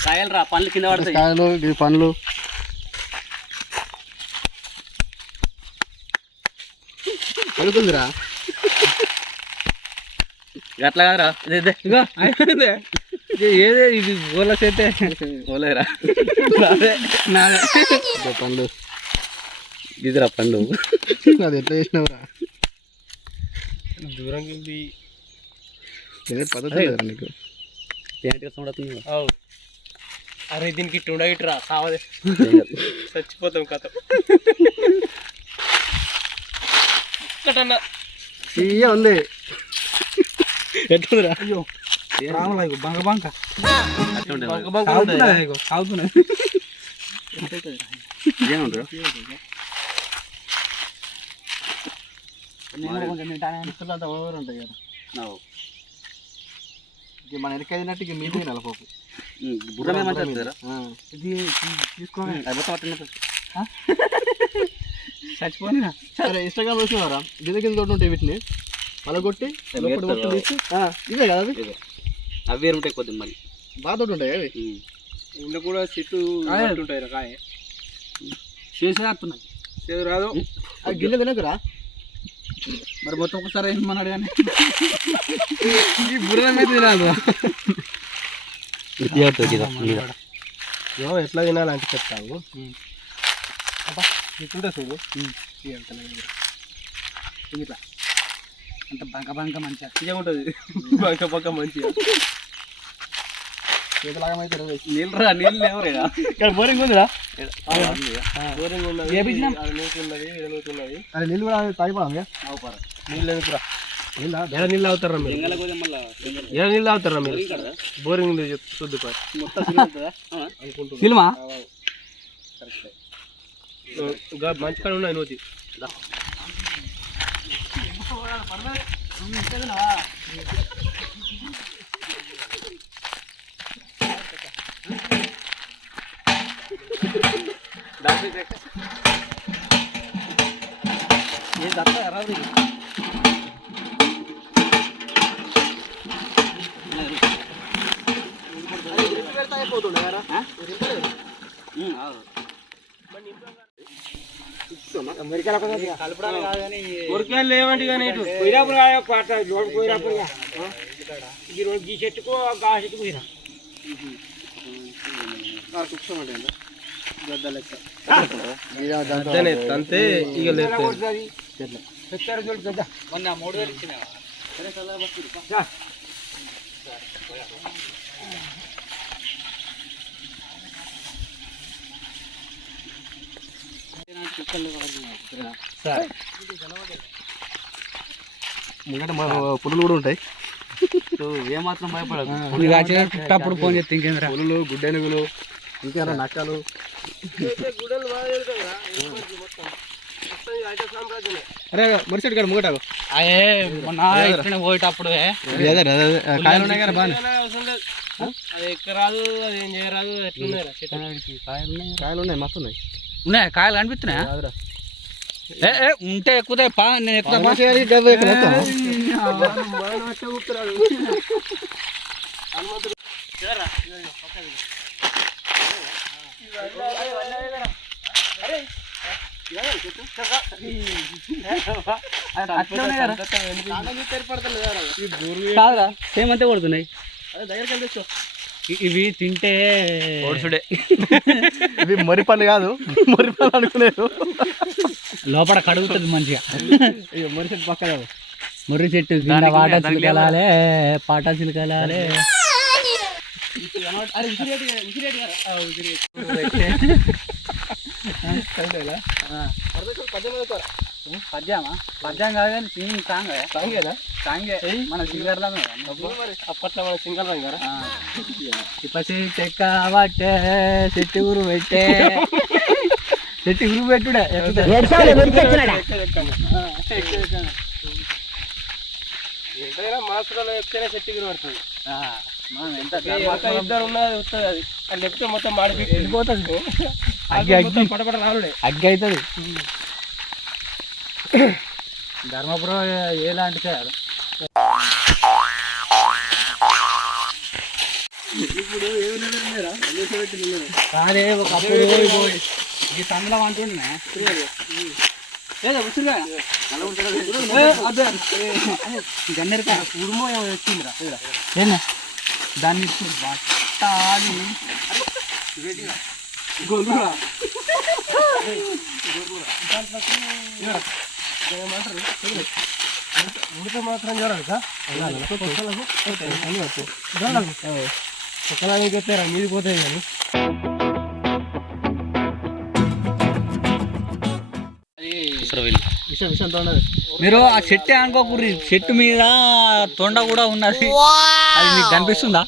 కాయలు రా పండ్లు కింద పడతాయి కాయలు ఇవి పండ్లు అడుగుతుందిరా అట్లా కాదురా ఇగో అయిపోయింది ఏదే ఇది ఓల సెట్టే ఓలేరా పండ్లు ఇదిరా పండు అది ఎట్లా చేసినావురా దూరం ఇదే పద్ధతి లేదురా నీకు అరే దీనికి ఇట్టు ఉండగిట్టురా కావాలి చచ్చిపోతాం కథ ఒక్కటన్నా ఇయ్య ఉంది ఎట్లుందిరా అయ్యో బంక బంక కావుతున్నాయి ఉంటాయి కదా మన ఎనక తిన్నట్టు ఇక మీది నలపోపు ఇది తీసుకోవాలి చచ్చిపోయినా సరే ఇన్స్టాగ్రామ్ వచ్చినారా గిద కింద తోటి ఉంటాయి వీటిని అలా కొట్టి తీసి ఇదే కదా అవి అవి వేరు ఉంటాయి కొద్దిగా మరి బాగా తోటి ఉంటాయి అవి ఇంట్లో కూడా చెట్టు ఉంటాయి కాయ చేసే వస్తున్నాయి చేదు రాదు అవి గిన్నె తినకురా మరి మొత్తం ఒకసారి ఏమన్నాడు కానీ ఈ బుర్ర మీద తినాలి ఎట్లా తినాలంటే చెప్తావు ఇట్లుంటే చూడు ఇట్లా అంత బంక బంక మంచిగా ఇదే ఉంటుంది బంక బంక మంచిగా చేతలాగా అయితే నీళ్ళరా నీళ్ళు లేవరేడా ఇక్కడ బోరింగ్ ఉందిరా బోరింగ్ ఉన్నది అది నీళ్ళు కూడా తాగిపోదాం నీళ్ళు ఎందుకురా ఎలా నీళ్ళు అవుతారా మీరు ఎలా నీళ్ళు అవుతారా మీరు బోరింగ్ చూద్దు సినిమా మంచి కాడ ఉన్నాయి నోతి మురికాయలు లేవండి కానీ ఇటు ఈ చెట్టుకు ఆ చెట్టు పోయినా అంతే ఇక మొన్న 3000 ఇచ్చిన ముంగట పులులు కూడా ఉంటాయి ఏమాత్రం భయపడదు అప్పుడు ఫోన్ చేస్తే ఇంకేంద్రా పులులు గుడ్డెనుగులు ఇంకేమైనా నక్కలు అరే మరిచెట్టు కాదు ముంగట అయ్యే మొన్న ఇక్కడ పోయేటప్పుడు కాయలు ఉన్నాయి కదా బాగా అది ఎక్కరాదు అది ఏం చేయరాదు ఎట్లున్నాయి కాయలు ఉన్నాయి మస్తు ఉన్నాయి ఉన్నాయి కాయలు కనిపిస్తున్నాయా ఉంటే ఎక్కుతాయి పా నేను ఎక్కుతా కాదురా సేమంతే కొడుతున్నాయి ఇవి తింటే ఓడ్చుడే ఇవి మొరిపల్లి కాదు మొరిపల్లి అనుకునేది లోపల కడుగుతుంది మంచిగా మొరి చెట్టు పక్కన ముర్రి చెట్టు కింద వాటా చిలకలాలే పాటా చిలకలాలే పద్యామా పద్యం కాదు కానీ సింగింగ్ సాంగ్ సాంగే మన సింగర్లా అప్పట్లో మన సింగర్ రంగారా ఇప్పటి చెక్క పట్టే చెట్టు గురు పెట్టే చెట్టు గురు పెట్టుడే ఎంతైనా మాసంలో చెప్తేనే చెట్టు గురి పడుతుంది మనం ఎంత ఇద్దరు ఉన్నది వస్తుంది అది అది చెప్తే మొత్తం మాడిపి వెళ్ళిపోతుంది అగ్గి పడపడ రాలుడే అగ్గి అవుతుంది ధర్మపురం ఎలాంటి సార్ ఇప్పుడు ఏమి అదే ఒకప్పుడు ఈ సందులో అంటుండే లేదా ఉసిరిగా గన్నెరకాయ ఉడుమో ఏమో వచ్చిందిరా ఏనా దాన్ని బట్టాలి గొర్రెరా ఉడత మాత్రం చూడాలి ఒకలాగే పెట్టారా మీది పోతాయి కానీ మీరు ఆ చెట్టు అనుకోకూరి చెట్టు మీద తొండ కూడా ఉన్నది అది మీకు కనిపిస్తుందా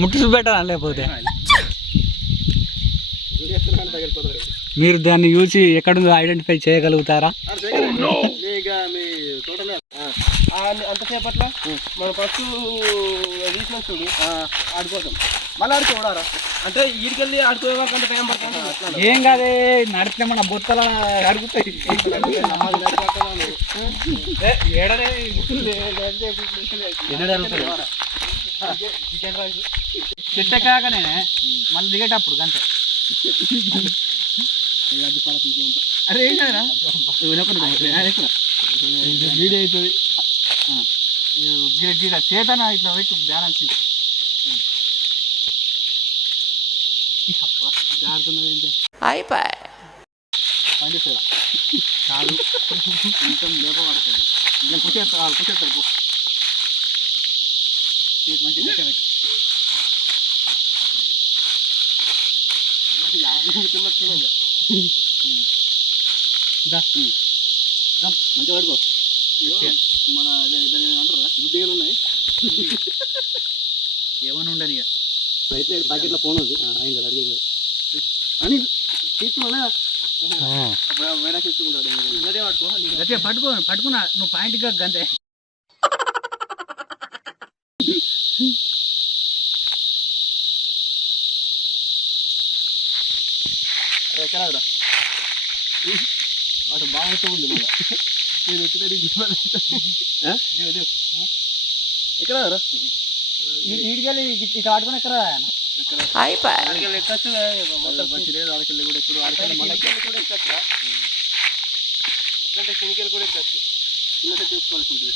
ముట్టు చూపెట్టారా లేకపోతే మీరు దాన్ని చూసి ఎక్కడుందో ఐడెంటిఫై చేయగలుగుతారా అంతసేపట్లో మనం ఫస్ట్ తీసిన చూడు ఆడుకోవడం మళ్ళీ ఆడుకోవడారా అంటే ఈడికెళ్ళి ఆడుకోవాలంటే అంత టైం పడుతుంది ఏం కాదే నడిపితే మన బొత్తల అడుగుతాయి చెట్టు కాకనే మళ్ళీ దిగేటప్పుడు గంట అరే ఏం కదరా వీడియో అవుతుంది గిర చేతన ఇట్లా పెట్టు బ్యాలెన్స్ జారుతున్నది ఏంటంటే అయిపోయి పండిస్తారా కాదు కొంచెం లేపబడుతుంది నేను కూర్చేస్తాను పో మంచిగా పెట్టు మంచిగా పడుకో మన దాని అంటారా గుడ్డిగా ఉన్నాయి ఏమని ఉండని ఇక అయితే ప్యాకెట్లో ఫోన్ ఉంది అయింది కదా అడిగే అని తీసుకున్నా వేరే తీసుకుంటాడు పట్టుకున్నా నువ్వు పాయింట్గా గంతే ఎక్కడా వాడు బాగా ఉంది మళ్ళీ నేను వచ్చిన ఎక్కడ ఈడికెళ్ళి ఇట్లా ఆడుకుని ఎక్కడ ఎక్కచ్చు మొత్తం మంచి లేదు ఆడకెళ్ళి కూడా ఎప్పుడు ఆడకెళ్ళి మళ్ళీ కూడా ఎక్కచ్చురా ఎట్లంటే శనికెళ్ళి కూడా ఎక్కచ్చు చిన్నగా చేసుకోవాల్సి ఉంటుంది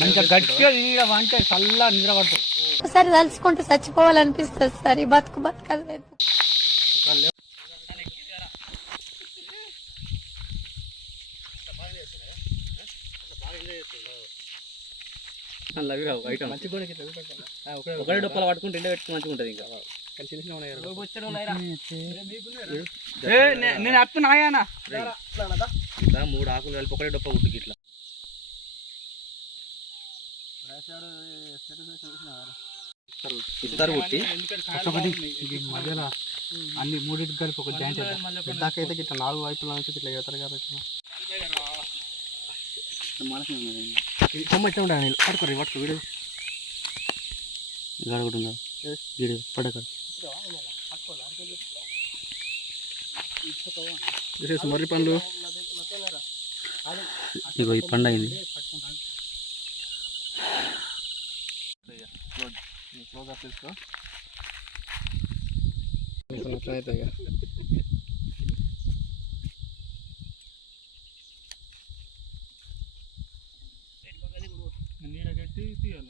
మంచిగా గట్టిగా అంటే చల్ల నిద్ర పడుతుంది ఒకసారి తలుచుకుంటూ చచ్చిపోవాలనిపిస్తుంది సార్ ఈ బతుకు బతకలేదు ఒకటే డొప్పలు పట్టుకుంటే ఇంట పెట్టుకుని మంచిగా ఉంటుంది ఇంకా నేను అప్పు నాయానా ఇట్లా 3 ఆకులు కలిపి ఒకటే డొప్ప కుట్టుకి ఇట్లా ఇస్తారు కుట్టి మధ్యలో అన్ని 3 కలిపి ఒక జాయింట్ దాకైతే ఇట్లా 4 వైపుల నుంచి ఇట్లా ఎత్తారు కాబట్టి కొమ్మ ఉంటాయి పట్టుకోరు పట్టుకో వీడియో గాడ కూడా ఉందా వీడియో పడక మొర్రిపల్లు ఇగో ఈ పండు అయింది నీడ కట్టి తీయాలి